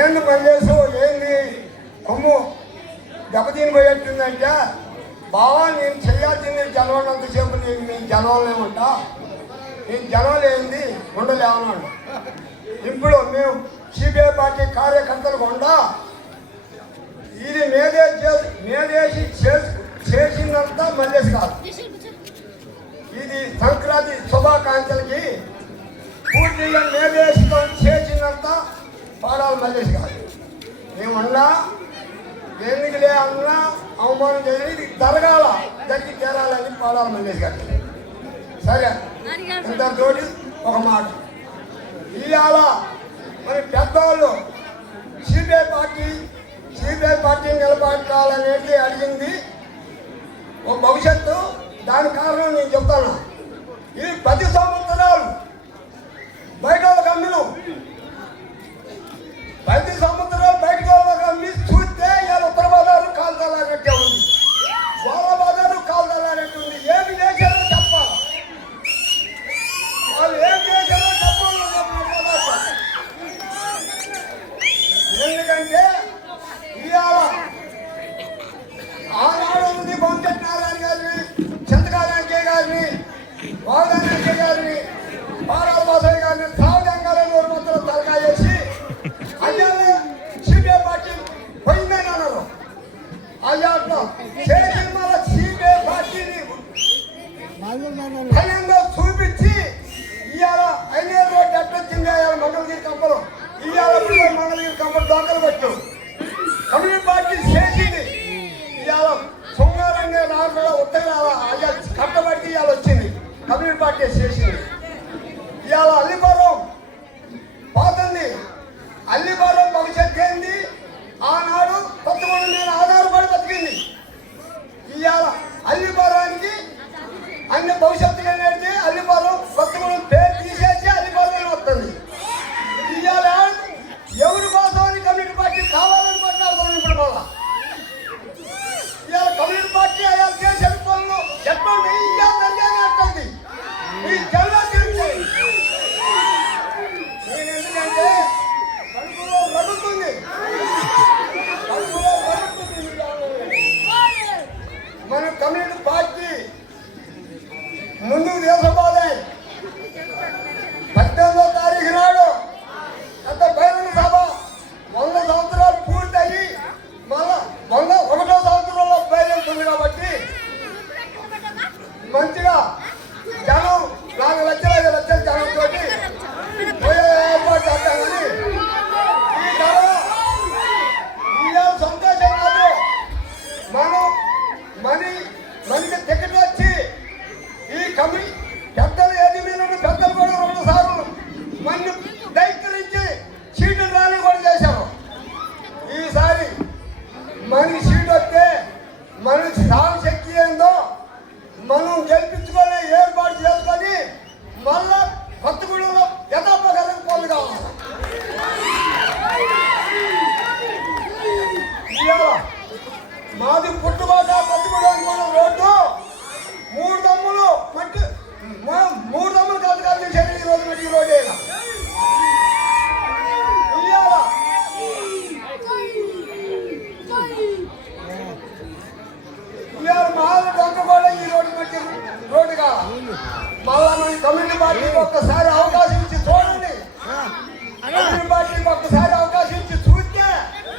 ఏంది మల్లేసు ఏంది కొమ్ము దెబ్బతిని పోయేట్టుందంటే బావా నేను చేయాల్సింది జనవన్నంతసేపు నేను జనవలేమంటా నేను జనాలు ఏంది ఉండలేమన్నాడు. ఇప్పుడు మేము సిపిఐ పార్టీ కార్యకర్తలు కూడా ఇది మేదేసి చేసిందంతా మల్లేసి కాదు. ఇది సంక్రాంతి శుభాకాంక్షలకి పూర్తిగా మేదేశితో చేసిందంతా పాడాలి మల్లేసి కాదు. మేమన్నా ఎందుకులే అన్నా అవమానం చేయాలి, ఇది జరగాల జరిగి చేరాలని పాడాలి మల్లేసి గారు. సరే ఇంతతోటి ఒక మాట ఇవాళ మరి పెద్దవాళ్ళు సిపిఐ పార్టీని నిలబెట్టాలనేది అడిగింది ఒక భవిష్యత్తు. దాని కారణం నేను చెప్తాను. ఈ 10 సంవత్సరాలు బయట వాళ్ళకి అమ్మిను 10 సంవత్సరాలు బయట వాళ్ళకి అమ్మి చూస్తే ఇవాళ ఉత్తర బజారు కాల్దాలన్నట్టే ఉంది, గోల బజారు కాల్దాలన్నట్టు ఉంది. ఏమి చేశారో చెప్పాలి, వాళ్ళు ఏం చేశారో చెప్పాలి. ఎందుకంటే ఇవాళ ఆనాడు ఉంది బొంచెట్టి నారాయణ గారిని, చింతకాల వెంకయ్య గారిని, వాగదాని వెంకయ్య గారిని, పారాల బాసయ్య గారిని సావజంగాలని ఊరు మొత్తం తలకాయ చేసి అయ్యా సిపిఐ పార్టీ పోయిందని అన్నారు. అయ్యా అట్లా చేసి మళ్ళీ సిపిఐ పార్టీని భయంగా చూపించి ఇవాళ ఐనేరు రోడ్డు ఎట్టొచ్చింది. ఇవాళ మంగళగిరి కంపలు ఇవాళ మంగళగిరి కంపలు దొంగలు పెట్టు కమ్యూనిస్ట్ పార్టీ చేసింది. ఇవాళ సోమవారంగా రాకుండా ఉత్తరాల అయ్యా కట్టబట్టి ఇవాళ వచ్చింది కమ్యూనిస్ట్ పార్టీ చేసింది. ఇవాళ అల్లిపురం పోతుంది. అల్లిపురం భవిష్యత్తు ఏంది? ఆనాడు కొత్తగూడెం మీద ఆధారపడి బతికింది. ఇవాళ అల్లిపురానికి అన్ని భవిష్యత్తు అనేది అల్లిపురం కొత్తగూడెం పేరు తీసేసి అల్లిపురం వస్తుంది. ఇవాళ ఎవరి కోసం కమ్యూనిస్ట్ పార్టీ కావాలని మాట్లాడుతున్నాం. ఇప్పుడు మళ్ళా ఇవాళ కమ్యూనిస్ట్ పార్టీ అయ్యా చేసే పనులు ఎట్లుంది ఇవాళ జరిగానే ఎట్టుంది ఈ జల్లా తెలిసి నేను ఎందుకంటే కడుపులో రడుతుంది మన కమ్యూనిస్ట్ పార్టీ ముందుకు దేశపోలే 18వ తారీఖు నాడు అంత బహిరంగ సభ 100 సంవత్సరాలు పూర్తయి మళ్ళా 101వ సంవత్సరంలో బయలుదేరుతుంది. కాబట్టి మంచిగా జనం 4 లక్షల 5 లక్షల జనంతో పోయే ఏర్పాటు చేస్తామని ఈ ధర ఇవాళ సంతోషం కాదు. మనం మనకి టికెట్ వచ్చి ఈ పెద్దలు ఏది మీద పెద్దలు కూడా 2 సార్లు మన దైత్య